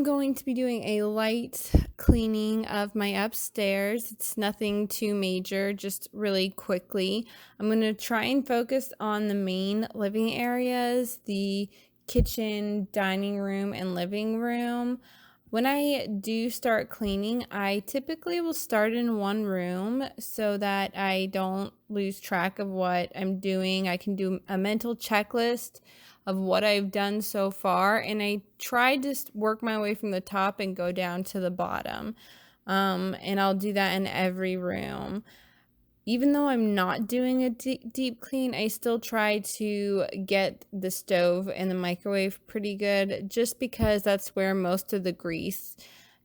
am going to be doing a light cleaning of my upstairs. It's nothing too major, just really quickly. I'm going to try and focus on the main living areas, the kitchen, dining room, and living room. When I do start cleaning, I typically will start in one room so that I don't lose track of what I'm doing. I can do a mental checklist of what I've done so far, and I try to work my way from the top and go down to the bottom. And I'll do that in every room. Even though I'm not doing a deep clean, I still try to get the stove and the microwave pretty good, just because that's where most of the grease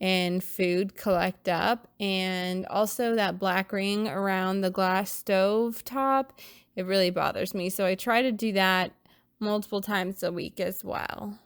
and food collect up. And also that black ring around the glass stove top, it really bothers me. So I try to do that multiple times a week as well.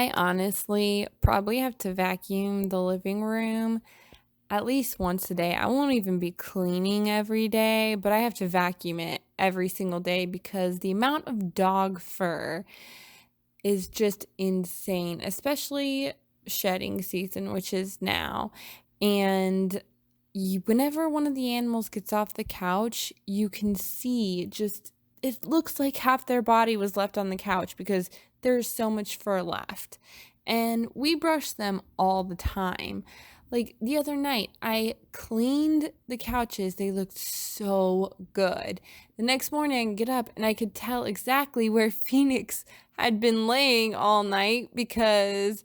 I honestly probably have to vacuum the living room at least once a day. I won't even be cleaning every day, but I have to vacuum it every single day because the amount of dog fur is just insane, especially shedding season, which is now. And whenever one of the animals gets off the couch, you can see just it looks like half their body was left on the couch because there's so much fur left. And we brush them all the time. Like the other night, I cleaned the couches. They looked so good. The next morning, I get up and I could tell exactly where Phoenix had been laying all night because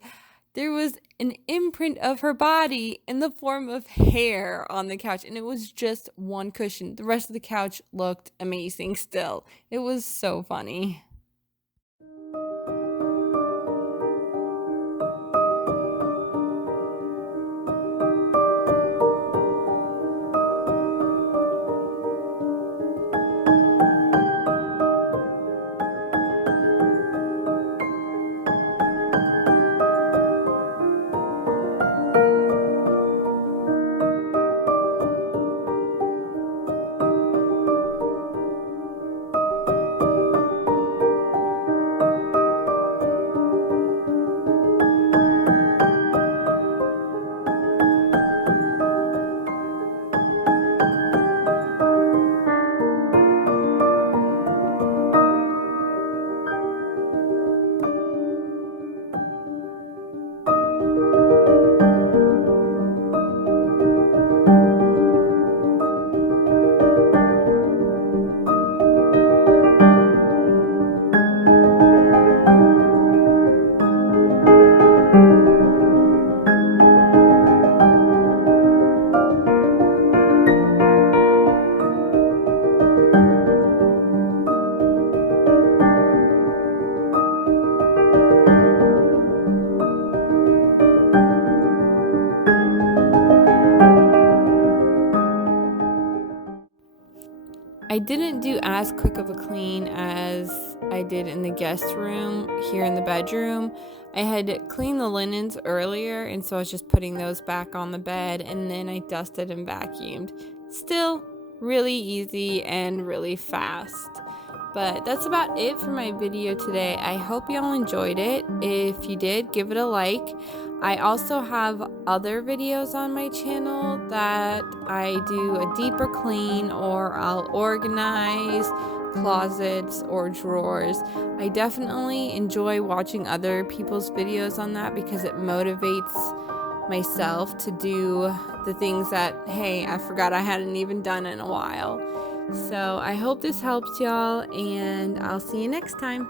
there was an imprint of her body in the form of hair on the couch, and it was just one cushion. The rest of the couch looked amazing still. It was so funny. I didn't do as quick of a clean as I did in the guest room here in the bedroom. I had cleaned the linens earlier, and so I was just putting those back on the bed, and then I dusted and vacuumed. Still really easy and really fast. But that's about it for my video today. I hope y'all enjoyed it. If you did, give it a like. I also have other videos on my channel that I do a deeper clean, or I'll organize closets or drawers. I definitely enjoy watching other people's videos on that because it motivates myself to do the things that, hey, I forgot I hadn't even done in a while. So I hope this helps y'all, and I'll see you next time.